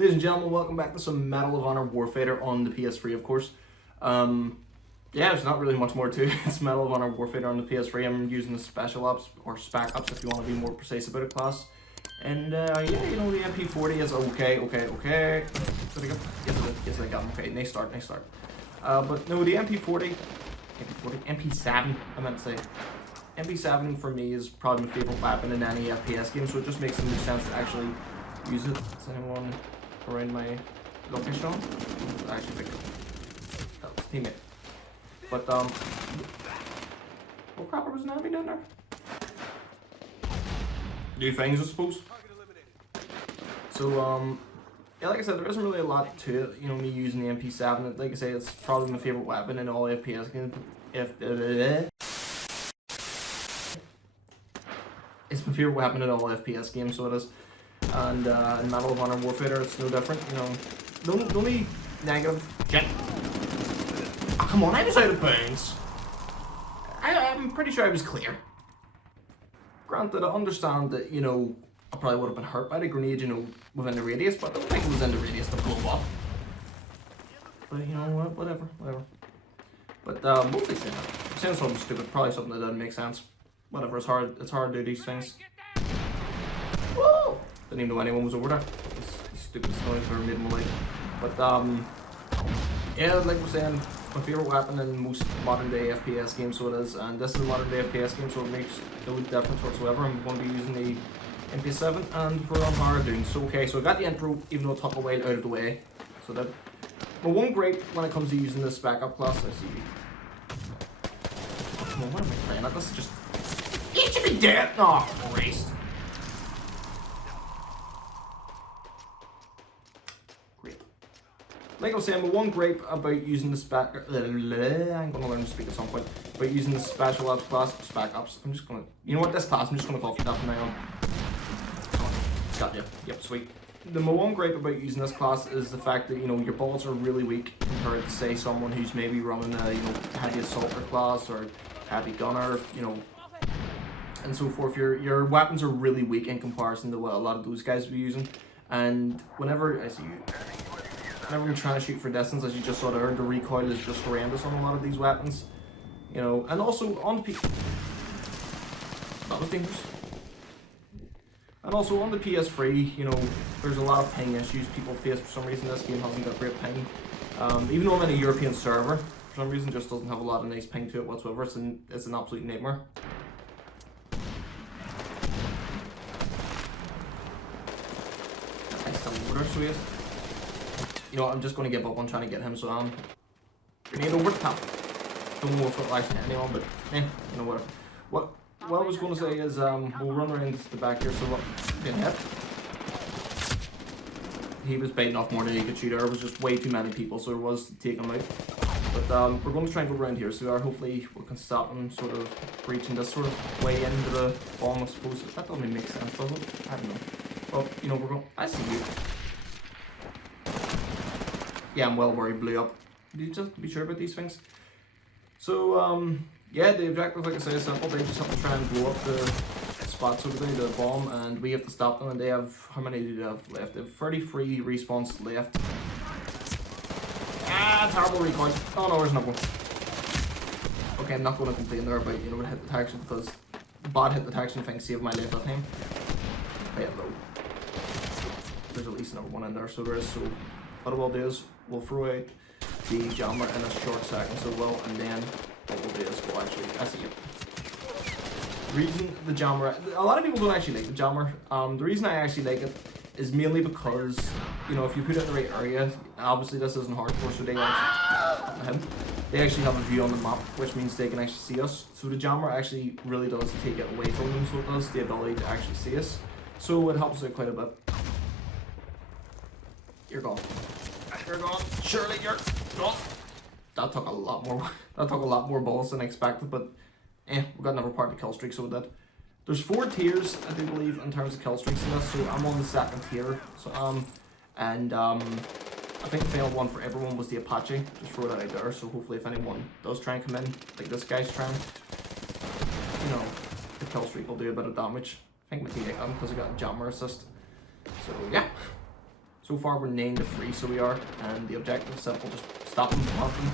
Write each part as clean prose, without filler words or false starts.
Ladies and gentlemen, welcome back to some Medal of Honor Warfighter on the PS3, of course. Yeah, there's not really much more to it. It's Medal of Honor Warfighter on the PS3. I'm using the Special Ops, or Spec Ops if you want to be more precise about it, class. And yeah, you know, the MP40 is okay. Did I go? Yes, I got him. Okay, nice start. But no, the MP7, I meant to say. MP7 for me is probably my favourite weapon in any FPS game, so it just makes no sense to actually use it. Is anyone around my location on? I actually think that was a teammate. But oh crap, there was an enemy down there. New things, I suppose. So yeah, like I said, there isn't really a lot to it. You know, me using the MP7. Like I say, it's probably my favorite weapon in all FPS games. It's my favorite weapon in all FPS games, so it is. And in Medal of Honor Warfighter, it's no different. You know, the only negative. Shit. Oh, come on, I was out of bounds. I'm pretty sure I was clear. Granted, I understand that, you know, I probably would have been hurt by the grenade, you know, within the radius, but I don't think it was in the radius to blow up. But you know what, whatever. But mostly saying something stupid, probably something that doesn't make sense. Whatever, it's hard to do these things. Whoa! Didn't even know anyone was over there. This stupid noise never made in my life. But yeah, like we're saying, my favourite weapon in most modern day FPS games, so it is, and this is a modern day FPS game, so it makes no difference whatsoever. I'm going to be using the MP7, and we're on hard doing so. Okay, so I got the intro, even though it took a while out of the way. So that, but one gripe when it comes to using this backup class, I see. Come on, what am I playing at? This is just. You should be dead! Oh, Christ. Great. Like I was saying, but one gripe about using the spec. I'm gonna learn to speak at some point. About using the Special Ops class, Spec Ops. I'm just gonna. You know what? This class, I'm just gonna call it that from now on. Got you. Yep, sweet. The one gripe about using this class is the fact that, you know, your bullets are really weak compared to, say, someone who's maybe running a, you know, heavy assaulter class or heavy gunner, you know, and so forth. Your weapons are really weak in comparison to what a lot of those guys will be using. And whenever I'm trying to shoot for distance, as you just saw there, the recoil is just horrendous on a lot of these weapons. You know, and also on the that was dangerous. And also on the PS3, you know, there's a lot of ping issues people face. For some reason, this game hasn't got great ping. Even though I'm in a European server, for some reason, just doesn't have a lot of nice ping to it whatsoever. It's an absolute nightmare. I still order, so yes. You know what, I'm just going to give up on trying to get him, so grenade over the top. Don't know if it'll actually hit anyone, but you know, whatever. What I was going to say is, we'll run around the back here, so look, getting hit. He was biting off more than he could shoot. There was just way too many people, so there was to take him out. But we're going to try and go around here, so hopefully we can stop him sort of breaching this sort of way into the bomb, I suppose. That doesn't really make sense, does it? I don't know. Well, you know, we're going. I see you. Yeah, I'm well worried, blew up. You just be sure about these things. So, yeah, the objective, like I say, is simple. They just have to try and blow up the spots over there, the bomb, and we have to stop them. And they have, how many do they have left? They have 33 respawns left. Ah, terrible recoil. Oh no, there's another one. Okay, I'm not going to complain there about, you know, hit detection, because bad hit detection thing saved my life that time. Play it low. There's at least another one in there, so there is. So what we'll do is we'll throw out the jammer in a short second, so we'll, and then what we'll do is we'll actually, I see it. The reason the jammer, a lot of people don't actually like the jammer. The reason I actually like it is mainly because, you know, if you put it in the right area, obviously this isn't hardcore, so they actually have a view on the map, which means they can actually see us. So the jammer actually really does take it away from them, so it does the ability to actually see us. So it helps out quite a bit. You're gone. You're gone. Surely you're gone. That took a lot more bullets than I expected, but we got another part of the kill streak, so that. There's 4 tiers, I do believe, in terms of kill streaks in this, so I'm on the 2nd tier. So I think the final one for everyone was the Apache. Just throw that out there, so hopefully if anyone does try and come in, like this guy's trying, you know, the kill streak will do a bit of damage. I think my teammate got him because I got a jammer assist. So yeah. So far we're 9-3, so we are, and the objective is simple, just stop them from harping.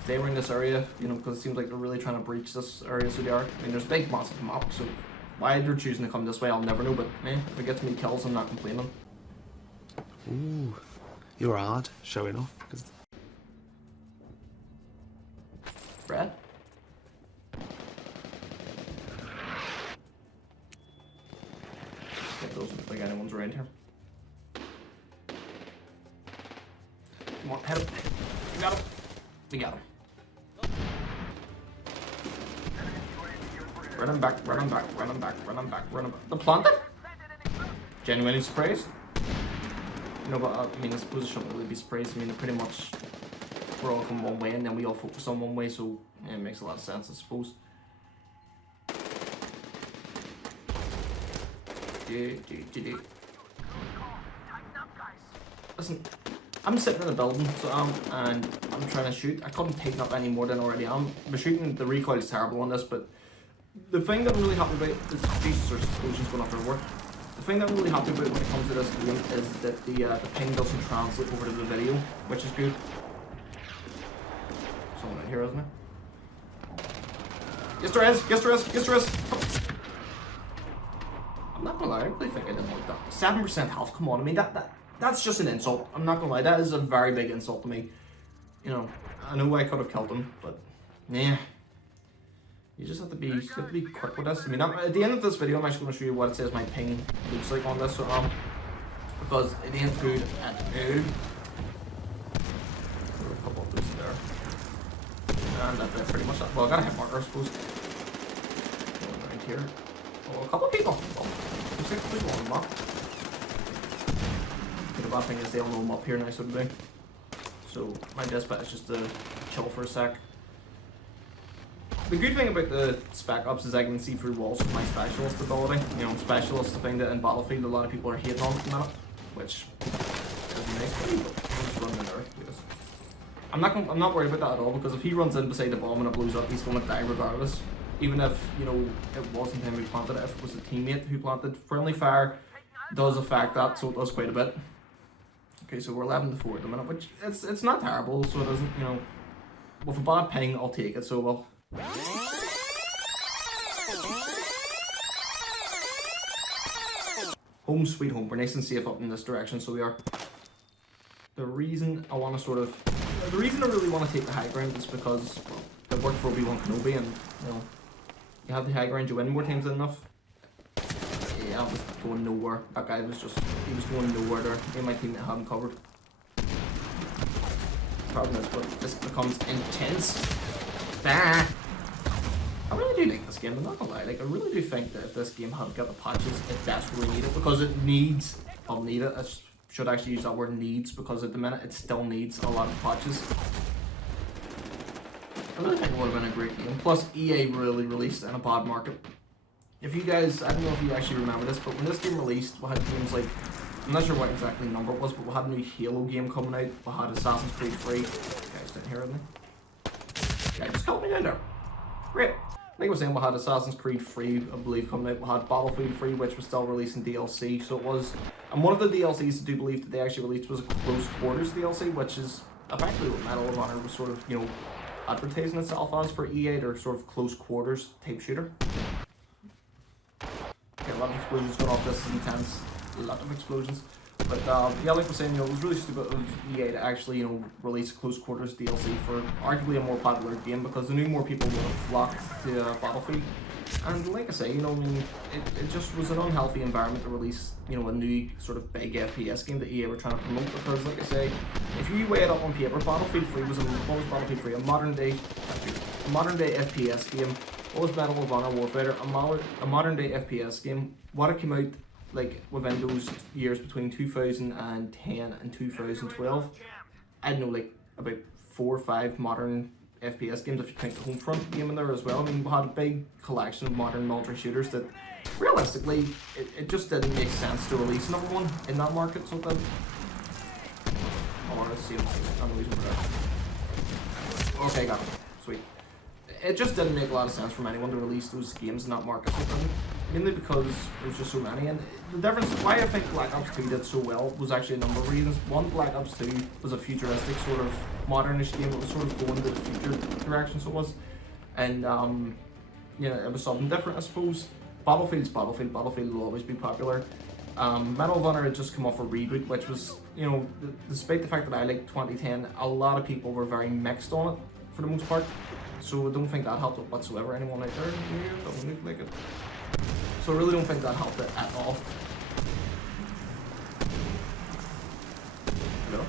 If they were in this area, you know, because it seems like they're really trying to breach this area, so they are. I mean, there's a big, massive map, so why they're choosing to come this way, I'll never know, but man, if it gets me kills, I'm not complaining. Ooh, you're hard, showing off. Brad? Get those look like anyone's around here. Come on, hit him. We got him. We got him. Run him back, run him back, run him back, run him back, run him back. The planted? Genuinely surprised? No, but I mean, I suppose I shouldn't really be surprised. I mean, pretty much we're all coming one way and then we all focus on one way, so yeah, it makes a lot of sense, I suppose. Listen, I'm sitting in a building, so and I'm trying to shoot. I couldn't take up any more than I already am. The shooting, the recoil is terrible on this, but the thing that I'm really happy about is Jesus, there's explosions going off everywhere. The thing that I'm really happy about when it comes to this game is that the ping doesn't translate over to the video, which is good. Someone out here, isn't there? Yes, there is. Yes, there is. Yes, there is. I'm not gonna lie, I really think I didn't like that. 7% health, come on, I mean, that's just an insult. I'm not gonna lie, that is a very big insult to me. You know, I know I could have killed him, but nah. You just have to be quick with this. I mean, at the end of this video, I'm actually gonna show you what it says my ping looks like on this, so, because it ain't good at all. There are a couple of those there. And that's pretty much that. Well, I got a hit marker, I suppose. Going around here. Oh, a couple of people. Oh, 6 people on the map. The bad thing is they all know I'm up here now, so do they. So my best bet is just to chill for a sec. The good thing about the spec ups is I can see through walls with my specialist ability. You know, specialist, the thing that in Battlefield a lot of people are hating on at the minute, which is a nice thing, but I'm just running in there. Because I'm not worried about that at all, because if he runs in beside the bomb and it blows up, he's gonna die regardless. Even if, you know, it wasn't him who planted it, if it was a teammate who planted. Friendly fire does affect that, so it does quite a bit. Okay, so we're 11-4 at the minute, which it's not terrible, so it doesn't, you know, with a bad ping, I'll take it, so well. Home sweet home, we're nice and safe up in this direction, so we are. The reason I really want to take the high ground is because, well, it worked for Obi-Wan Kenobi, and, you know, you have the high ground, you win more times than enough. Yeah, I was going nowhere. That guy was he was going nowhere there. Me and my team had him covered. Problem is, but this becomes intense. Bah! I really do like this game, I'm not gonna lie. Like, I really do think that if this game had got the patches, it desperately needs it, because it needs, I'll need it. I should actually use that word needs, because at the minute it still needs a lot of patches. I really think it would have been a great game. Plus, EA really released in a bad market. If you guys, I don't know if you actually remember this, but when this game released, we had games like, I'm not sure what exactly number it was, but we had a new Halo game coming out. We had Assassin's Creed 3. Guys didn't hear it, yeah, just help me down there. Great. Like I was saying, we had Assassin's Creed 3, I believe, coming out. We had Battlefield 3, which was still releasing DLC, so it was. And one of the DLCs I do believe that they actually released was a Close Quarters DLC, which is effectively what Medal of Honor was sort of, you know, advertising itself as for EA, their sort of close quarters type shooter. Okay, a lot of explosions going off, this is intense. A lot of explosions. But yeah, like I was saying, you know, it was really stupid of EA to actually, you know, release a close quarters DLC for arguably a more popular game, because they knew more people would have flocked to Battlefield. And like I say, you know, I mean, it just was an unhealthy environment to release, you know, a new sort of big FPS game that EA were trying to promote, because like I say, if you weigh it up on paper, Battlefield 3 was Battlefield 3? A modern day FPS game. What was Medal of Honor Warfighter? A modern day FPS game. What it came out like within those years between 2010 and 2012, I don't know, like about 4 or 5 modern FPS games if you count the Homefront game in there as well. I mean, we had a big collection of modern military shooters that realistically it just didn't make sense to release another one in that market, so then I want to see him. Okay, got him. Sweet. it just didn't make a lot of sense for anyone to release those games in that market. Mainly because there's just so many, and the difference why I think Black Ops 2 did so well was actually a number of reasons. One, Black Ops 2 was a futuristic sort of modernish game. It was sort of going to the future direction, so it was, and it was something different, I suppose. Battlefield's Battlefield. Battlefield will always be popular. Medal of Honor had just come off a reboot, which was, despite the fact that I liked 2010, a lot of people were very mixed on it for the most part. So I don't think that helped it whatsoever. Anyone out there doesn't like it. So I really don't think that helped it at all. Hello?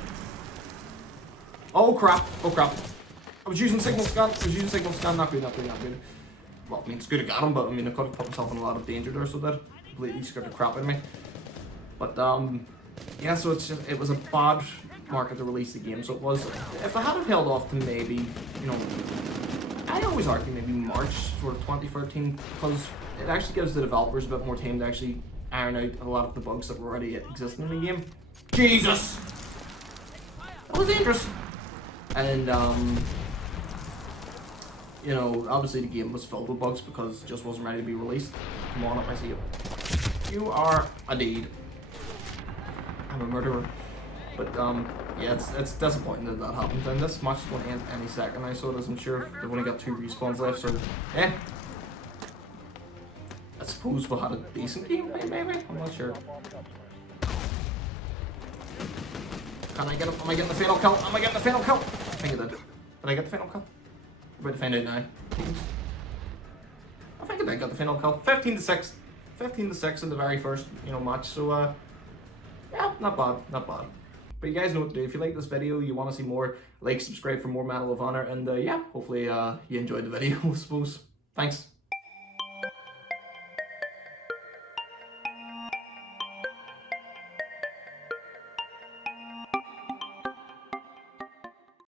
Oh crap! Oh crap! I was using signal scan. Not good. Well, I mean, it's good to get him, but I mean, I could have put myself in a lot of danger there, so that completely scared the crap out of me. But yeah, so it was a bad market to release the game. So it was. If they had have held off to maybe, I always argue maybe March sort of 2013, because it actually gives the developers a bit more time to actually iron out a lot of the bugs that were already existing in the game. Jesus! That was dangerous! And, obviously the game was filled with bugs because it just wasn't ready to be released. Come on up, I see you. You are a deed. I'm a murderer. But, yeah, it's disappointing that that happened. And this match is going to end any second now, so it is. I'm sure they've only got 2 respawns left, so, yeah. I suppose we'll have a decent game, maybe? I'm not sure. Can I get him? Am I getting the final kill? I think I did. Did I get the final kill? We're about to find out now. I think I did get the final kill. 15-6. 15-6 in the very first, match. So, yeah, not bad. But you guys know what to do. If you like this video, you want to see more, like, subscribe for more Medal of Honor, and yeah, hopefully you enjoyed the video, I suppose. Thanks.